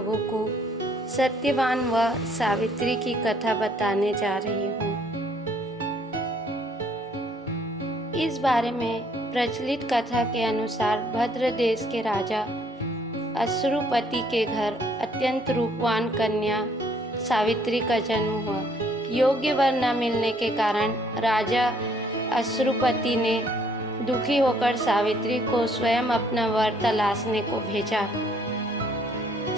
लोगों को सत्यवान व सावित्री की कथा बताने जा रही हूँ। इस बारे में प्रचलित कथा के अनुसार भद्र देश के राजा अश्रुपति के घर अत्यंत रूपवान कन्या सावित्री का जन्म हुआ। योग्य वर न मिलने के कारण राजा अश्रुपति ने दुखी होकर सावित्री को स्वयं अपना वर तलाशने को भेजा।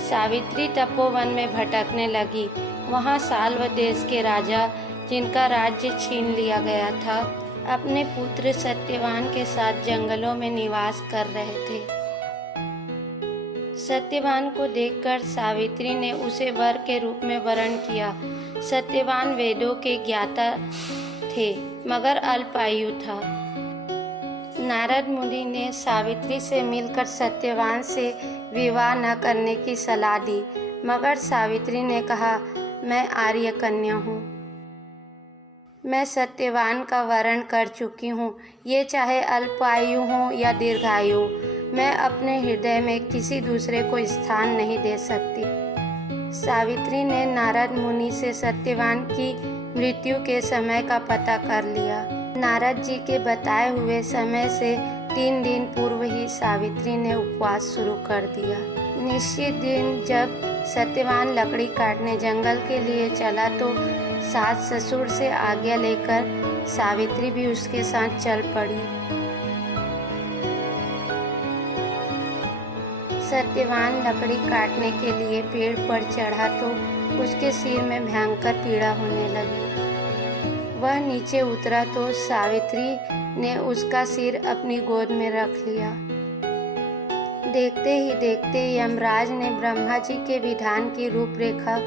सावित्री तपोवन में भटकने लगी। वहाँ साल्व देश के राजा, जिनका राज्य छीन लिया गया था, अपने पुत्र सत्यवान के साथ जंगलों में निवास कर रहे थे। सत्यवान को देखकर सावित्री ने उसे वर के रूप में वरण किया। सत्यवान वेदों के ज्ञाता थे मगर अल्पायु था। नारद मुनि ने सावित्री से मिलकर सत्यवान से विवाह न करने की सलाह दी, मगर सावित्री ने कहा, मैं आर्य कन्या हूँ। मैं सत्यवान का वरण कर चुकी हूँ। ये चाहे अल्पायु हो या दीर्घायु, मैं अपने हृदय में किसी दूसरे को स्थान नहीं दे सकती। सावित्री ने नारद मुनि से सत्यवान की मृत्यु के समय का पता कर लिया। नारद जी के बताए हुए समय से 3 दिन पूर्व ही सावित्री ने उपवास शुरू कर दिया। निश्चित दिन जब सत्यवान लकड़ी काटने जंगल के लिए चला तो सास ससुर से आज्ञा लेकर सावित्री भी उसके साथ चल पड़ी। सत्यवान लकड़ी काटने के लिए पेड़ पर चढ़ा तो उसके सिर में भयंकर पीड़ा होने लगी। वह नीचे उतरा तो सावित्री ने उसका सिर अपनी गोद में रख लिया। देखते ही देखते यमराज ने ब्रह्मा जी के विधान की रूपरेखा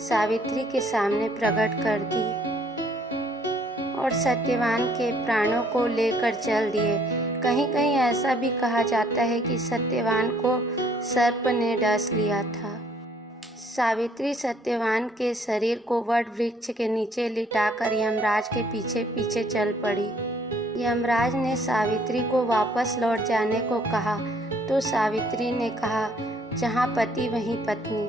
सावित्री के सामने प्रकट कर दी और सत्यवान के प्राणों को लेकर चल दिए। कहीं कहीं ऐसा भी कहा जाता है कि सत्यवान को सर्प ने डस लिया था। सावित्री सत्यवान के शरीर को वट वृक्ष के नीचे लिटाकर यमराज के पीछे पीछे चल पड़ी। यमराज ने सावित्री को वापस लौट जाने को कहा तो सावित्री ने कहा, जहाँ पति वहीं पत्नी।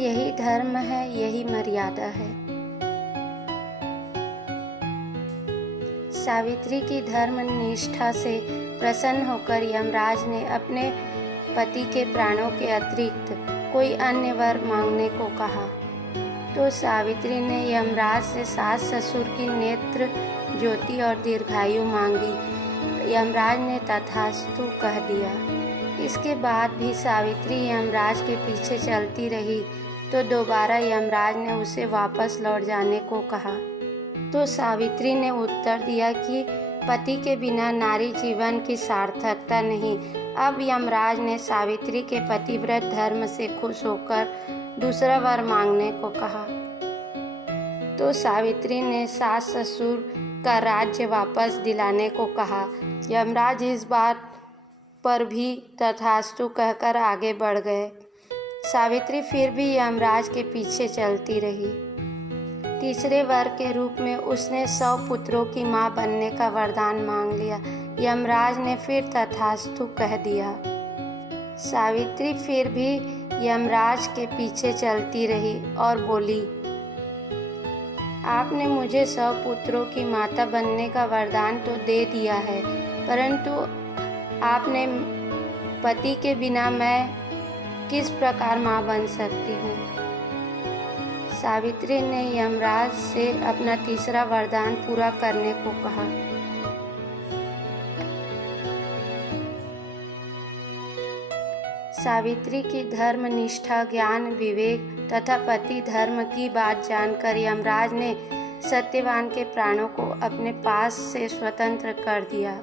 यही धर्म है, यही मर्यादा है। सावित्री की धर्म निष्ठा से प्रसन्न होकर यमराज ने अपने पति के प्राणों के अतिरिक्त कोई अन्य वर मांगने को कहा तो सावित्री ने यमराज से सास ससुर की नेत्र ज्योति और दीर्घायु मांगी। यमराज ने तथास्तु कह दिया। इसके बाद भी सावित्री यमराज के पीछे चलती रही तो दोबारा यमराज ने उसे वापस लौट जाने को कहा तो सावित्री ने उत्तर दिया कि पति के बिना नारी जीवन की सार्थकता नहीं। अब यमराज ने सावित्री के पतिव्रत धर्म से खुश होकर दूसरा वर मांगने को कहा तो सावित्री ने सास ससुर का राज्य वापस दिलाने को कहा। यमराज इस बात पर भी तथास्तु कहकर आगे बढ़ गए। सावित्री फिर भी यमराज के पीछे चलती रही। तीसरे वर के रूप में उसने 100 पुत्रों की मां बनने का वरदान मांग लिया। यमराज ने फिर तथास्तु कह दिया। सावित्री फिर भी यमराज के पीछे चलती रही और बोली, आपने मुझे 100 पुत्रों की माता बनने का वरदान तो दे दिया है, परंतु आपने पति के बिना मैं किस प्रकार मां बन सकती हूँ। सावित्री ने यमराज से अपना तीसरा वरदान पूरा करने को कहा। सावित्री की धर्म निष्ठा, ज्ञान, विवेक तथा पति धर्म की बात जानकर यमराज ने सत्यवान के प्राणों को अपने पास से स्वतंत्र कर दिया।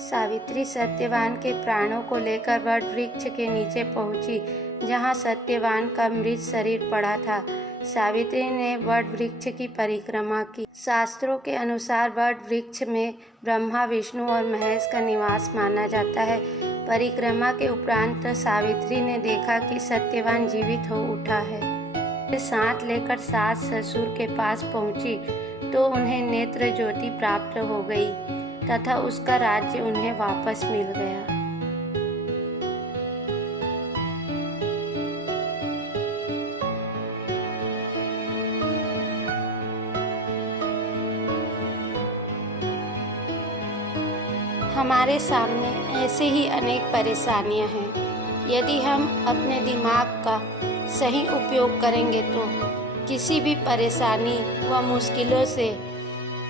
सावित्री सत्यवान के प्राणों को लेकर वट वृक्ष के नीचे पहुंची, जहां सत्यवान का मृत शरीर पड़ा था। सावित्री ने वट वृक्ष की परिक्रमा की। शास्त्रों के अनुसार वट वृक्ष में ब्रह्मा, विष्णु और महेश का निवास माना जाता है। परिक्रमा के उपरांत सावित्री ने देखा कि सत्यवान जीवित हो उठा है। साथ लेकर सास ससुर के पास पहुंची तो उन्हें नेत्र ज्योति प्राप्त हो गई तथा उसका राज्य उन्हें वापस मिल गया। हमारे सामने ऐसे ही अनेक परेशानियां हैं। यदि हम अपने दिमाग का सही उपयोग करेंगे तो किसी भी परेशानी व मुश्किलों से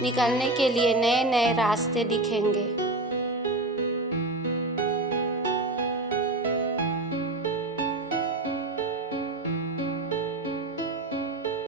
निकलने के लिए नए नए रास्ते दिखेंगे।